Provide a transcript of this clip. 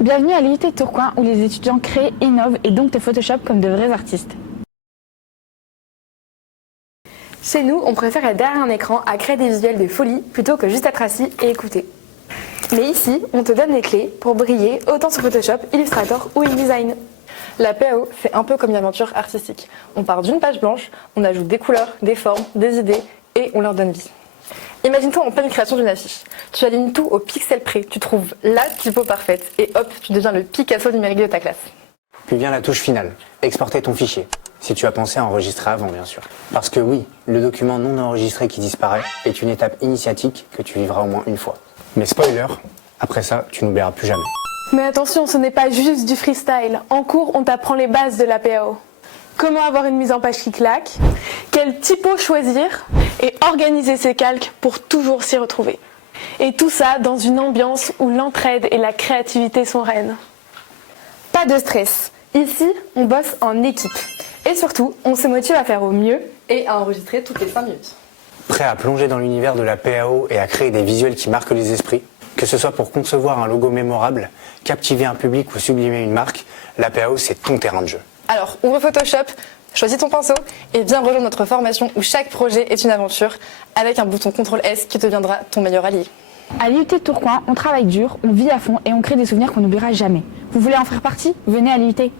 Bienvenue à l'IUT Tourcoing où les étudiants créent, innovent et domptent Photoshop comme de vrais artistes. Chez nous, on préfère être derrière un écran à créer des visuels de folie plutôt que juste être assis et écouter. Mais ici, on te donne les clés pour briller autant sur Photoshop, Illustrator ou InDesign. La PAO, c'est un peu comme une aventure artistique. On part d'une page blanche, on ajoute des couleurs, des formes, des idées et on leur donne vie. Imagine-toi en pleine création d'une affiche. Tu alignes tout au pixel près, tu trouves la typo parfaite et hop, tu deviens le Picasso numérique de ta classe. Puis vient la touche finale, exporter ton fichier. Si tu as pensé à enregistrer avant, bien sûr. Parce que oui, le document non enregistré qui disparaît est une étape initiatique que tu vivras au moins une fois. Mais spoiler, après ça, tu n'oublieras plus jamais. Mais attention, ce n'est pas juste du freestyle. En cours, on t'apprend les bases de la PAO. Comment avoir une mise en page qui claque, quel typo choisir et organiser ses calques pour toujours s'y retrouver. Et tout ça dans une ambiance où l'entraide et la créativité sont reines. Pas de stress. Ici, on bosse en équipe. Et surtout, on se motive à faire au mieux et à enregistrer toutes les 5 minutes. Prêt à plonger dans l'univers de la PAO et à créer des visuels qui marquent les esprits? Que ce soit pour concevoir un logo mémorable, captiver un public ou sublimer une marque, la PAO c'est ton terrain de jeu. Alors, ouvre Photoshop, choisis ton pinceau et viens rejoindre notre formation où chaque projet est une aventure avec un bouton CTRL-S qui deviendra ton meilleur allié. À l'IUT Tourcoing, on travaille dur, on vit à fond et on crée des souvenirs qu'on n'oubliera jamais. Vous voulez en faire partie? Venez à l'IUT.